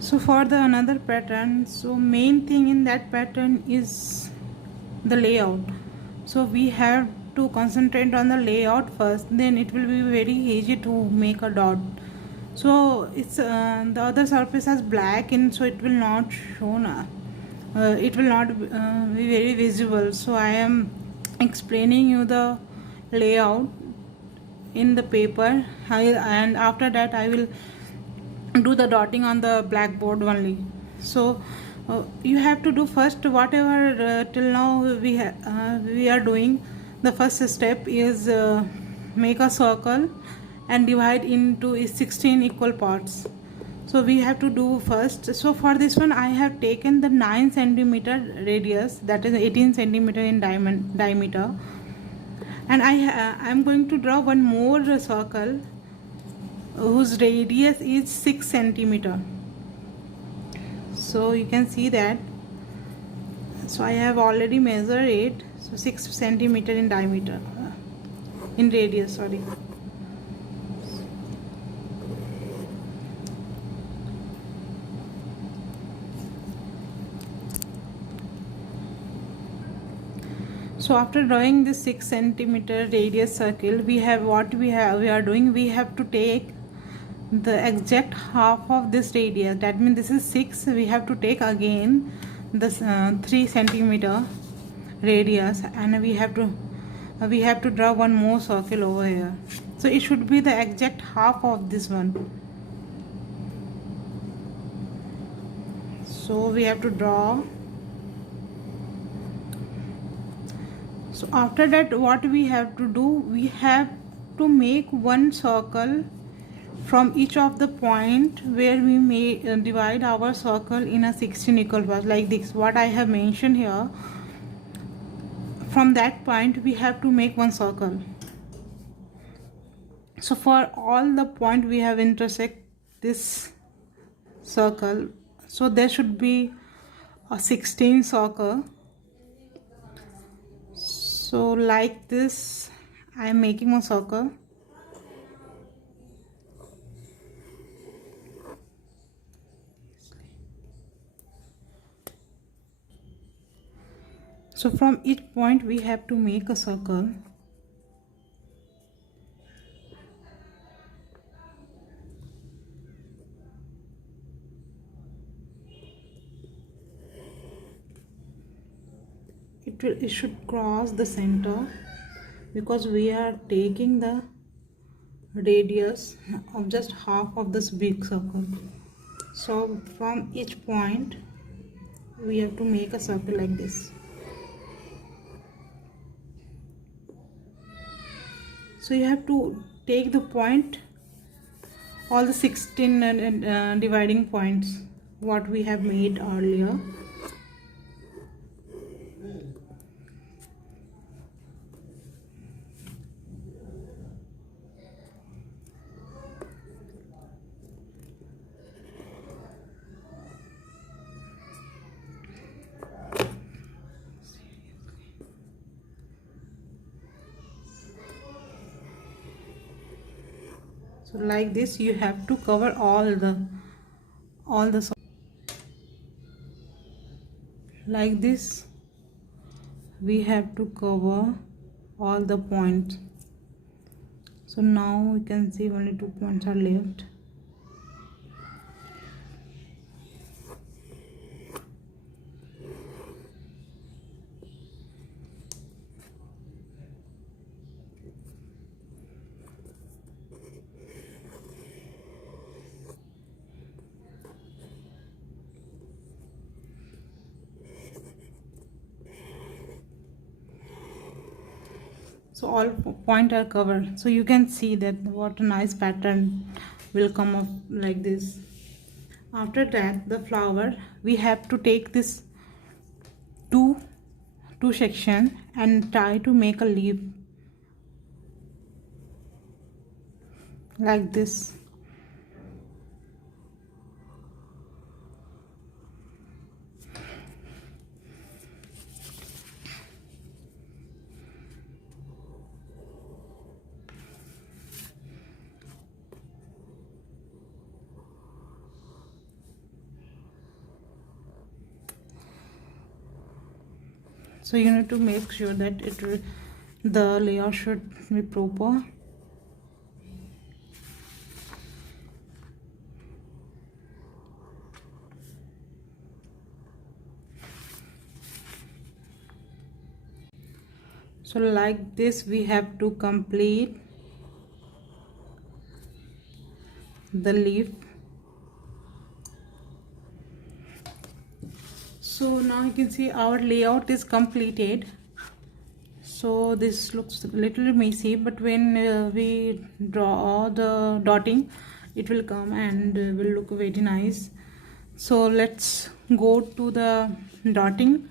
So for the another pattern, so main thing in that pattern is the layout. So we have to concentrate on the layout first, then it will be very easy to make a dot. So it's the other surface has black in, so it will not show it will not be very visible. So I am explaining you the layout in the paper. And after that I will do the dotting on the blackboard only. So you have to do first whatever till now we are doing. The first step is make a circle and divide into 16 equal parts. So we have to do first. So for this one I have taken the 9 centimeter radius, that is 18 centimeter in diameter, and I'm going to draw one more circle whose radius is 6 centimeter. So you can see that. So I have already measured it. So 6 centimeter in diameter, in radius, sorry. So after drawing this 6 centimeter radius circle, we are doing, we have to take the exact half of this radius. That means this is 6, we have to take again this 3 centimeter radius, and we have to draw one more circle over here. So it should be the exact half of this one. So we have to draw. So after that what we have to do, we have to make one circle from each of the point where we may divide our circle in a 16 equal parts, like this what I have mentioned here. From that point we have to make one circle. So for all the point we have intersect this circle, so there should be a 16 circle. So like this I am making a circle. So from each point we have to make a circle. It should cross the center, because we are taking the radius of just half of this big circle. So from each point we have to make a circle like this. So you have to take the point, all the 16 dividing points what we have made earlier. So like this you have to cover all the like this we have to cover all the points. So now we can see only 2 points are left. So all point are covered. So you can see that what a nice pattern will come up like this. After that the flower, we have to take this two section and try to make a leaf like this. So you need to make sure that the layout should be proper. So like this we have to complete the leaf. So now you can see our layout is completed. So this looks a little messy, but when we draw the dotting, it will come and will look very nice. So let's go to the dotting.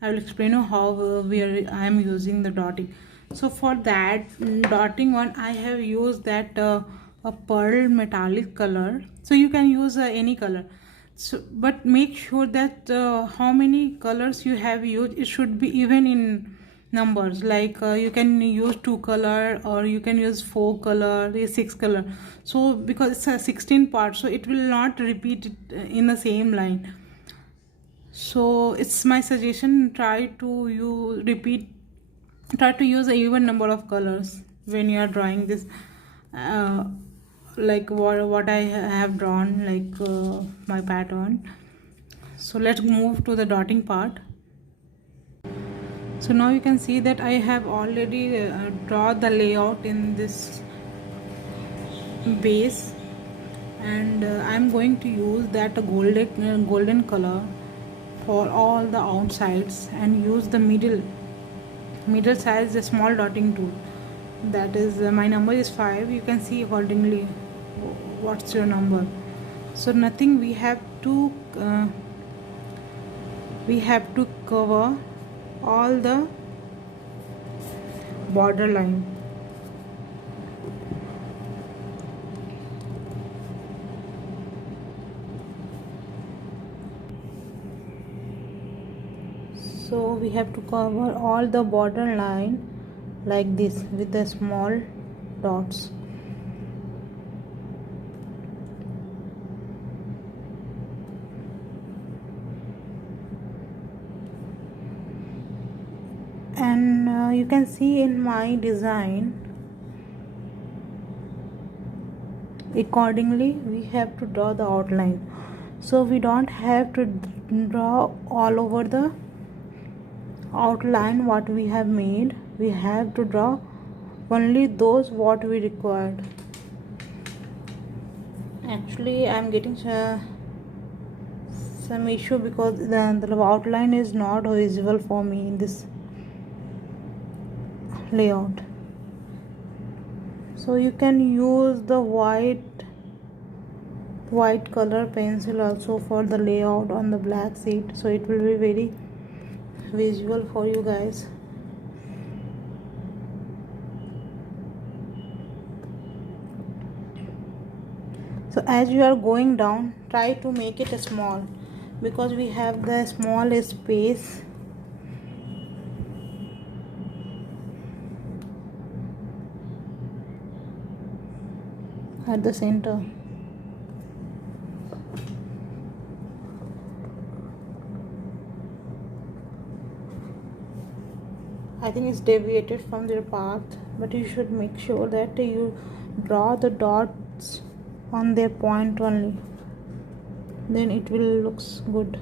I will explain you how I am using the dotting. So for that dotting one, I have used that a pearl metallic color. So you can use any color. So but make sure that how many colors you have used, it should be even in numbers. Like you can use 2 color, or you can use 4 color, 6 color. So because it's a 16 part, so it will not repeat it in the same line. So it's my suggestion, try to use a even number of colors when you are drawing this, like what I have drawn, like my pattern. So let's move to the dotting part. So now you can see that I have already drawn the layout in this base, and I'm going to use that golden color for all the outsides, and use the middle size, the small dotting tool. That is my number is 5. You can see accordingly what's your number. So nothing, we have to cover all the border line. So we have to cover all the border line like this with the small dots. And you can see in my design, accordingly we have to draw the outline. So we don't have to draw all over the outline what we have made. We have to draw only those what we required. Actually I'm getting some issue because the outline is not visible for me in this layout. So you can use the white color pencil also for the layout on the black sheet, so it will be very visual for you guys. So as you are going down, try to make it small, because we have the small space. At the center. I think it's deviated from their path, but you should make sure that you draw the dots on their point only, then it will looks good.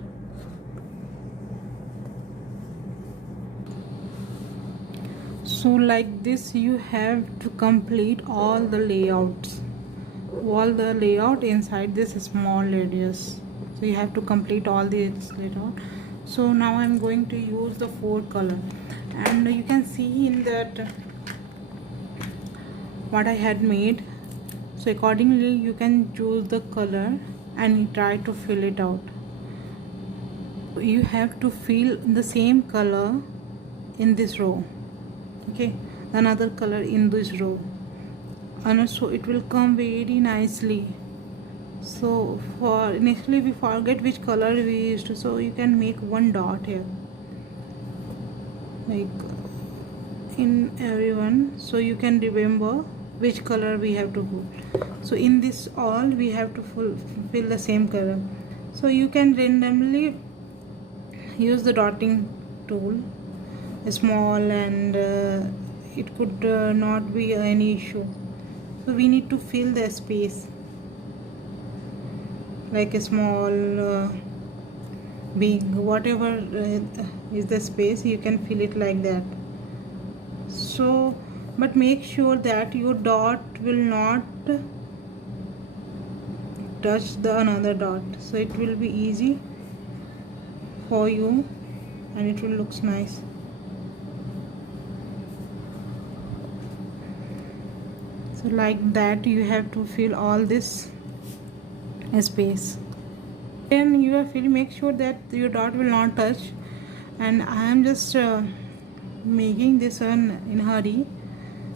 So like this you have to complete all the layout inside this small radius. So you have to complete all this layout. So now I'm going to use the 4 color, and you can see in that what I had made. So accordingly you can choose the color and try to fill it out. You have to fill the same color in this row, okay, another color in this row, and so it will come very nicely. So for initially we forget which color we used, so you can make one dot here, like in everyone, so you can remember which color we have to put. So in this all we have to fill the same color. So you can randomly use the dotting tool small, and it could not be any issue. So we need to fill the space, like a small, big, whatever is the space, you can fill it like that. So but make sure that your dot will not touch the another dot, so it will be easy for you and it will looks nice. So like that you have to fill all this space. Then you have fill, make sure that your dot will not touch, and I am just making this one in hurry,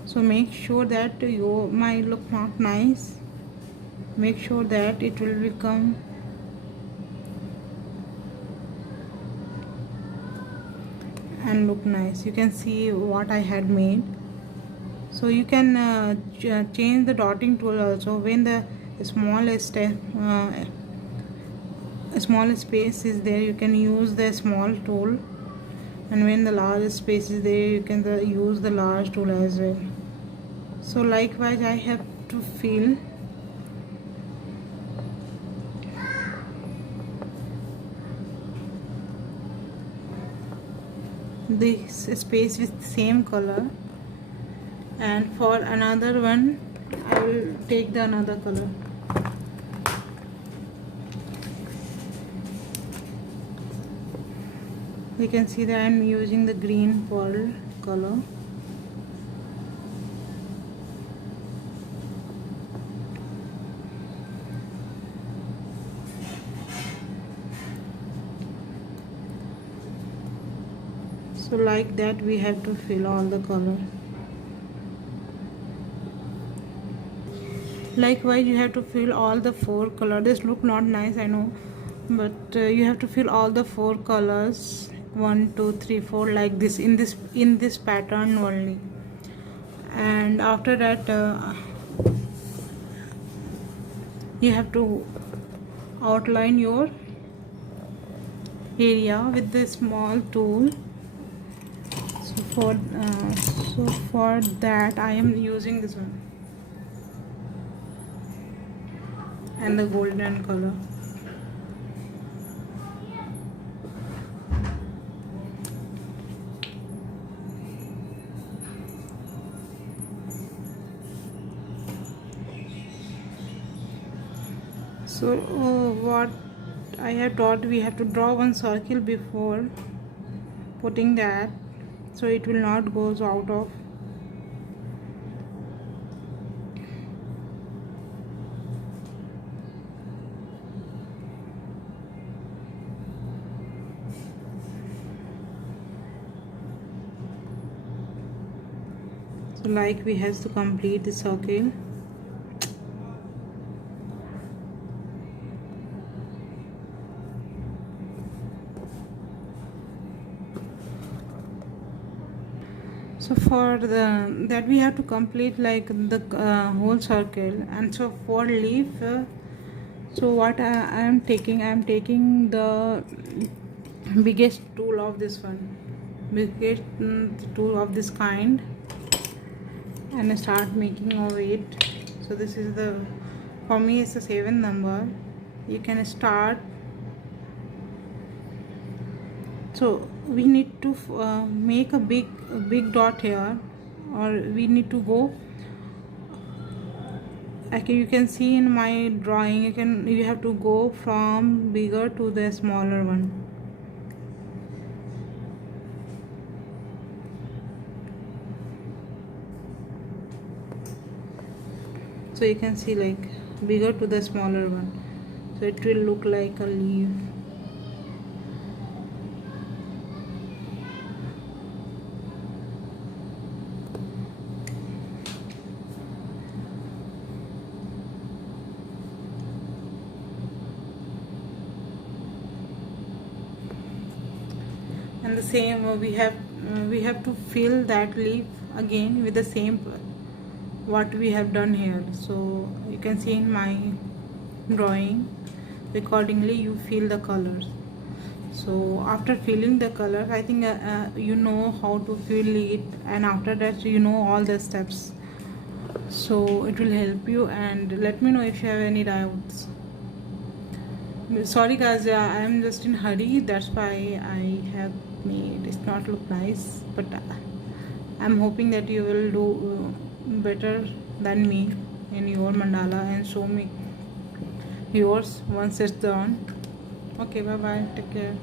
so make sure that your my look not nice. Make sure that it will become and look nice. You can see what I had made. So you can change the dotting tool also. When the smallest small space is there, you can use the small tool, and when the large space is there, you can use the large tool as well. So likewise I have to fill this space with same color, and for another one I will take the another color. You can see that I am using the green pearl color. So like that we have to fill all the color. Likewise you have to fill all the 4 colors. This look not nice, I know, but you have to fill all the 4 colors, 1 2 3 4, like this, in this pattern only. And after that you have to outline your area with the small tool. So for that I am using this one and the golden color. So what I have taught, we have to draw one circle before putting that, so it will not goes out of. So like we have to complete the circle. So for that we have to complete like the whole circle. And so for leaf, so what I am taking the biggest tool of this one, biggest tool of this kind, and I start making of it. So this is the, for me it's the 7th number. You can start. So we need to make a big dot here, or we need to go, okay, you can see in my drawing, you have to go from bigger to the smaller one. So you can see like bigger to the smaller one, so it will look like a leaf. And the same we have to fill that leaf again with the same what we have done here. So you can see in my drawing, accordingly you fill the colors. So after filling the color, I think you know how to fill it, and after that you know all the steps, so it will help you. And let me know if you have any doubts. Sorry guys, I am just in hurry, that's why I have made it not look nice, but I'm hoping that you will do better than me in your mandala and show me yours once it's done. Okay, bye bye, take care.